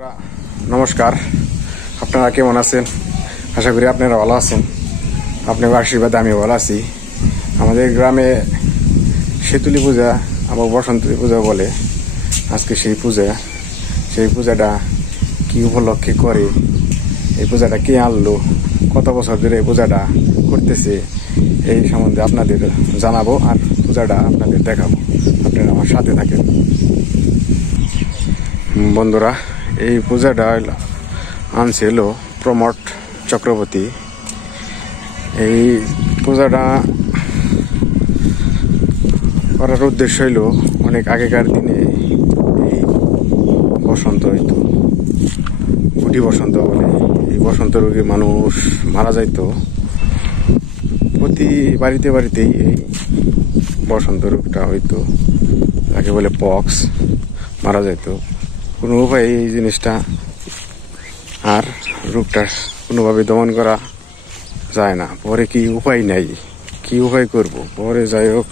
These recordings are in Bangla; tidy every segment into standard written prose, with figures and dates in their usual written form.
বন্ধুরা নমস্কার, আপনারা কেমন আছেন? আশা করি আপনারা ভালো আছেন। আপনার আশীর্বাদে আমি ভালো আছি। আমাদের গ্রামে শীতলী পূজা আবার বসন্তী পূজা বলে। আজকে সেই পূজাটা কি উপলক্ষে করে, এই পূজাটা কে আনলো, কত বছর ধরে এই পূজাটা করতেছে, এই সম্বন্ধে আপনাদের জানাবো আর পূজাটা আপনাদের দেখাবো। আপনারা আমার সাথে থাকেন। বন্ধুরা, এই পূজাটা আনছিল প্রমোদ চক্রবর্তী। এই পূজাটা করার উদ্দেশ্য হইল, অনেক আগেকার দিনে এই বসন্ত হইতো, গুটি বসন্ত বলে। এই বসন্ত রোগে মানুষ মারা যাইত। প্রতি বাড়িতেই এই বসন্ত রোগটা হইতো, তাকে বলে পক্স, মারা যাইত। কোনো উপায় এই জিনিসটা আর রোগটা কোনোভাবে দমন করা যায় না। পরে কি উপায় নাই, কি উপায় করব? পরে যাই হোক,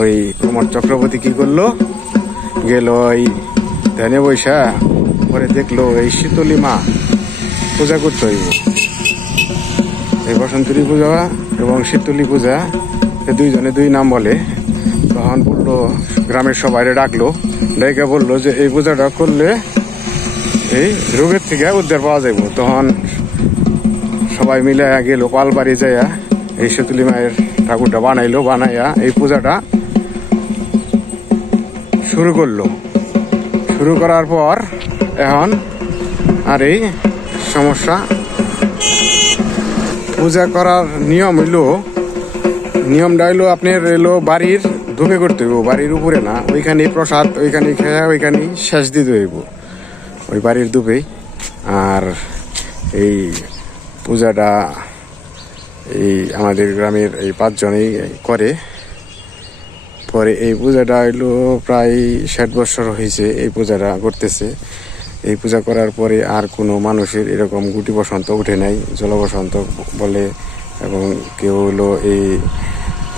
ওই প্রমোদ চক্রবর্তী কি করলো, গেল ওই ধ্যানে বৈশা, পরে দেখলো এই শীতলী মা পূজা করতে হইব। এই বসন্তী পূজা এবং শীতলী পূজা দুইজনে দুই নাম বলে। তখন বললো, গ্রামের সবাই ডাকলো, ডেকে বললো যে এই পূজাটা করলে এই রোগের থেকে উদ্ধার পাওয়া যাইব। তখন সবাই মিলে গেল পালবাড়ি যাইয়া এই শীতলী মায়ের ঠাকুরটা বানাইয়া এই পূজাটা শুরু করলো। শুরু করার পর এখন আর এই সমস্যা। পূজা করার নিয়মটা হইলো আপনার এলো বাড়ির ধূপে করতে হইব, বাড়ির উপরে না। ওইখানে প্রসাদ, ওইখানে খেয়া, ওইখানে শেষ দিতে হইব ওই বাড়ির ধূপেই। আর এই পূজাটা এই আমাদের গ্রামের এই 5 জনেই করে। পরে এই পূজাটা হইলো প্রায় 60 বছর হয়েছে এই পূজাটা করতেছে। এই পূজা করার পরে আর কোনো মানুষের এরকম গুটি বসন্ত উঠে নাই, জল বসন্ত বলে, এবং কেউ হলো এই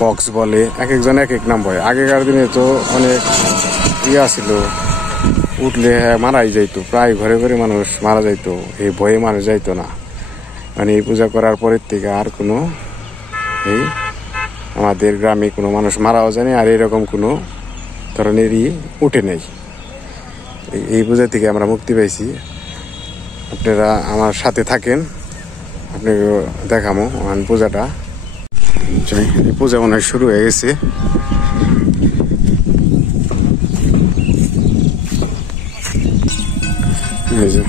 পক্স বলে। এক একজন এক এক নাম বলে। আগেকার দিনে তো অনেক ছিল, উঠলে মারাই যাইতো, প্রায় ঘরে ঘরে মানুষ মারা যাইতো। এই ভয়ে মানুষ যাইতো না। মানে এই পূজা করার পরের থেকে আর কোনো এই আমাদের গ্রামে কোনো মানুষ মারাও জানে, আর এরকম কোনো ধরনেরই উঠে নেই। এই পূজা থেকে আমরা মুক্তি পাইছি। আপনারা আমার সাথে থাকেন, আপনাকে দেখাবো পূজাটা। এই পূজা মনে হয় শুরু হয়ে গেছে। এই যে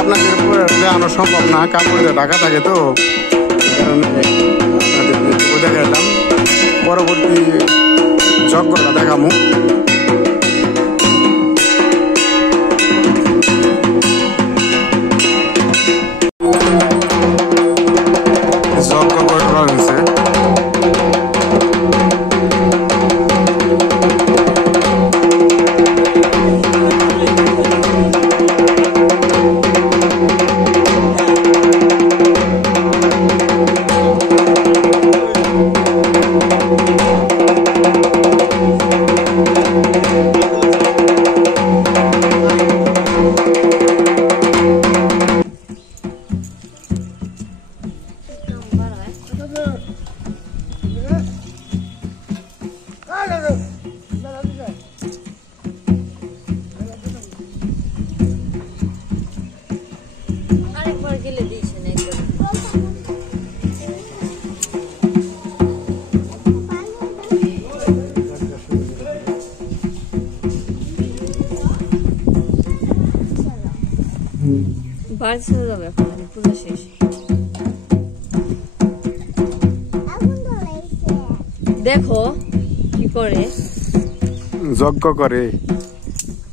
আপনাদের দেখানো সম্ভব না, কাপড় দিয়ে ঢাকা থাকে তো, আপনাদের দেখাইলাম। পরবর্তী যজ্ঞটা দেখামু। যজ্ঞ করা হয়েছে। বাড়ি চলে যাবে এখন, পূজা শেষ। দেখো কি করে, যজ্ঞ করে,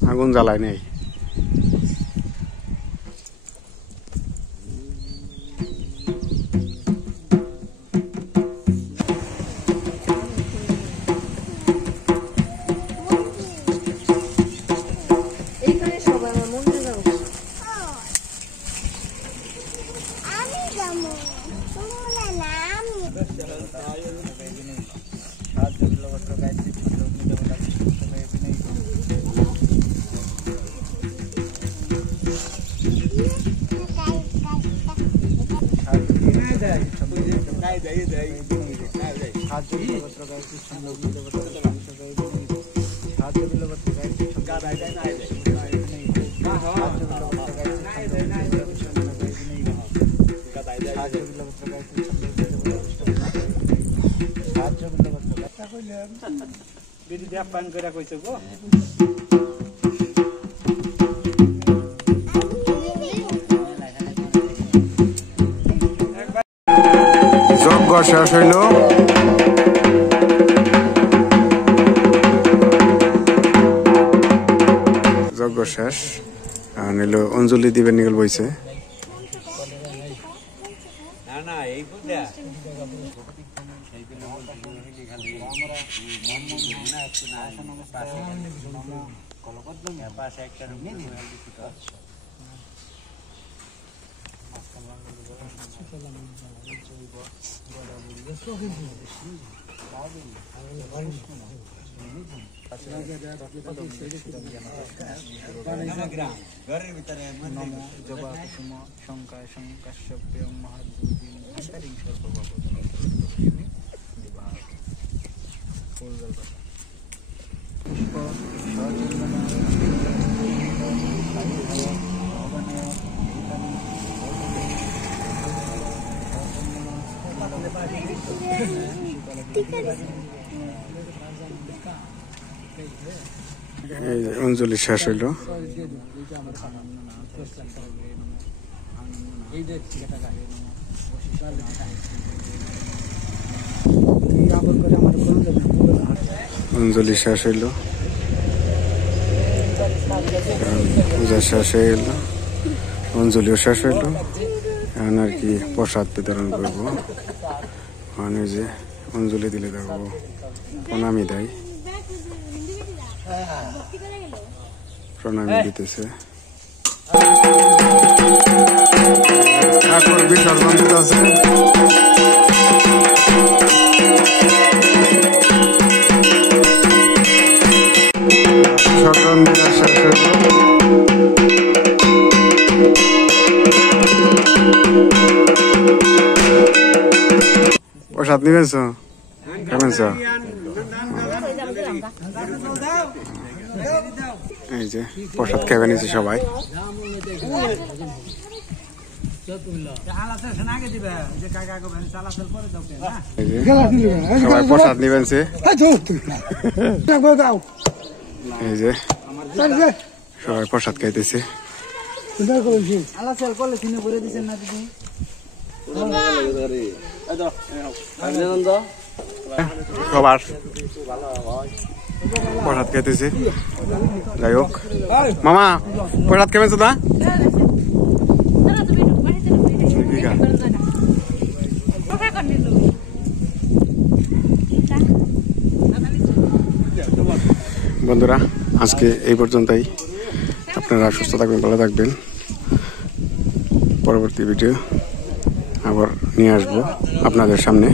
আগুন জ্বালায় নেই। এইখানে সবাই আমার মন্দিরে যাবো। যজ্ঞ শেষ হইল। যজ্ঞ শেষ, নিল অঞ্জলি দিবেন নিগল বইছে। অঞ্জলি শেষ হইল। অঞ্জলি শেষ হইল, পূজা শেষ হয়ে গেল, অঞ্জলিও শেষ হইল। এখন আর কি প্রসাদ বিতরণ করবো। মানে যে অঞ্জলি দিলে দেখো প্রণামী দেয়, প্রণামী দিতেছে। ঠাকুর বিসর্জন দিতেছে। বিসর্জন দেওয়া শেষ হইল। প্রসাদ নিবেন কেমন? এই যে প্রসাদ খেয়ে নিয়েছে সবাই। সবাই প্রসাদ নিবেন, এই যে সবাই প্রসাদ খাইতেছে। আল্লাহ সেল করলে তিনি ভরে দিছেন না দিদি সবার প্রসাদ খেতেছি যাই হোক মামা প্রসাদ কেমন দা বন্ধুরা আজকে এই পর্যন্তই আপনারা সুস্থ থাকবেন ভালো থাকবেন পরবর্তী ভিডিও আবার নিয়ে আসবো আপনাদের সামনে